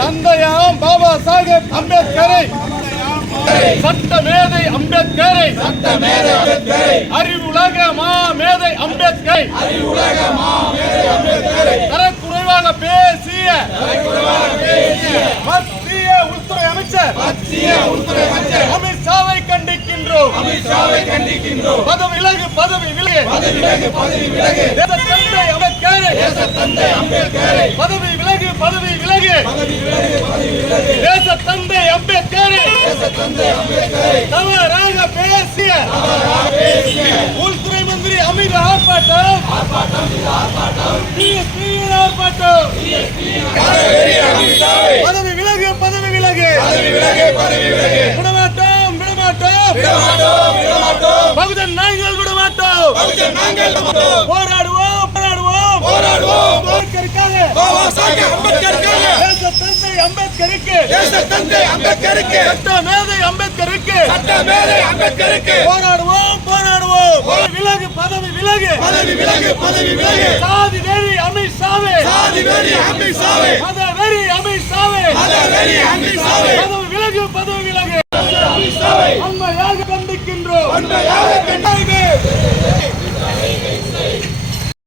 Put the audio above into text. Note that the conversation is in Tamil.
தந்தையாம் பாபா சாஹேப் அம்பேத்கரை சட்ட மேதை அம்பேத்கரை அறிவுலக மா மேதை அம்பேத்கரை தரக்குறைவாக பேசிய மத்திய உள்துறை அமைச்சர் அமித்ஷாவை கண்டிக்கின்றோம். பதவி விலகு தேசத்தந்தை அம்பேத்கரை பதவி விலகு தேசத்தந்தை அம்பேத்கரை தவறாக பேசிய உள்துறை மந்திரி அமித் ஆர்ப்பாட்டம் பதவி விலகு விடமாட்டோம் பகுஜன் நாங்கள் விடமாட்டோம். போராடுவோம் தேசத்தந்தை அம்பேத்கருக்கு சட்ட மேதை அம்பேத்கருக்கு போராடுவோம். பதவி விலகு சாதி வெறி அமித்ஷாவே மத வெறி அமித்ஷாவே